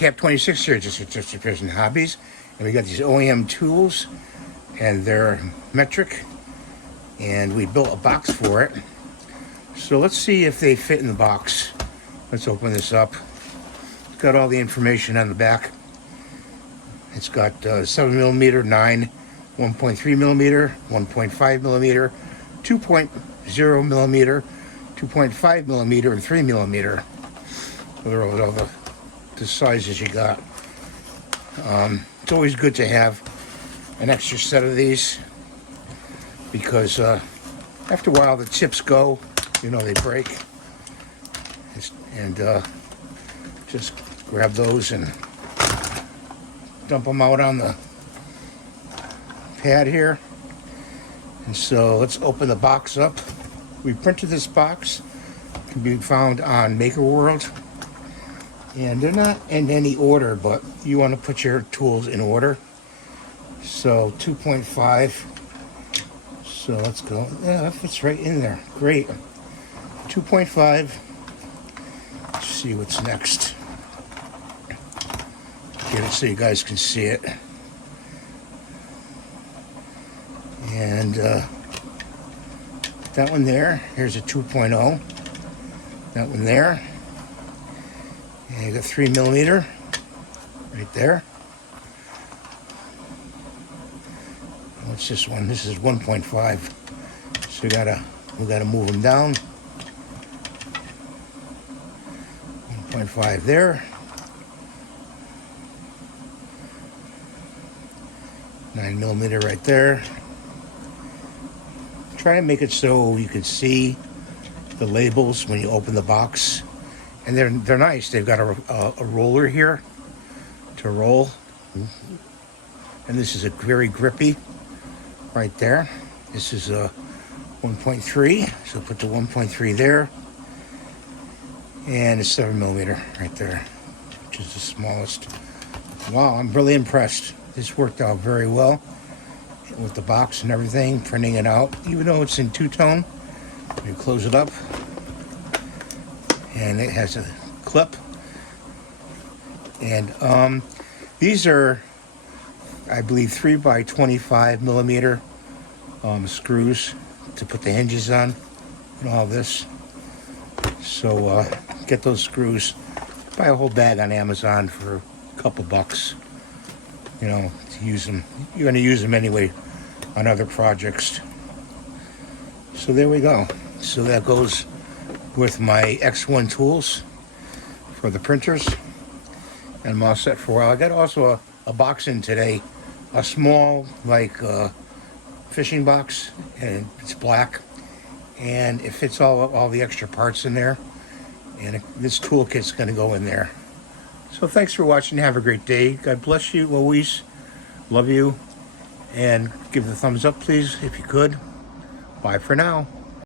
Cap 26 here, just Precision Hobbies, and we got these OEM tools, and they're metric, and we built a box for it. So let's see if they fit in the box. Let's open this up. It's got all the information on the back. It's got 7mm, 9, 1.3mm, 1.5mm, 2.0mm, 2.5mm, and 3mm. Those are all the sizes you got. It's always good to have an extra set of these because after a while the tips go, they break. And just grab those and dump them out on the pad here. And so let's open the box up. We printed this box. It can be found on Maker World. And they're not in any order, but you want to put your tools in order. So 2.5. So let's go. Yeah, that fits right in there. Great. 2.5. Let's see what's next. Get it so you guys can see it. And that one there. Here's a 2.0. That one there. And you got 3mm right there. What's this one? This is 1.5. So we gotta move them down. 1.5 there. 9mm right there. Try to make it so you can see the labels when you open the box. And they're nice. They've got a roller here to roll. And this is a very grippy right there. This is a 1.3. So put the 1.3 there. And a 7mm right there, which is the smallest. Wow, I'm really impressed. This worked out very well with the box and everything, printing it out, even though it's in two-tone. You close it up, and it has a clip. And these are, I believe, 3x25mm screws to put the hinges on and all this. So get those screws. Buy a whole bag on Amazon for a couple bucks. To use them. You're going to use them anyway on other projects. So there we go. So that goes with my X1 tools for the printers. And I'm all set for a while. I got also a box in today. A small, fishing box. And it's black. And it fits all the extra parts in there. And this toolkit's going to go in there. So thanks for watching. Have a great day. God bless you, Louise. Love you. And give the thumbs up, please, if you could. Bye for now.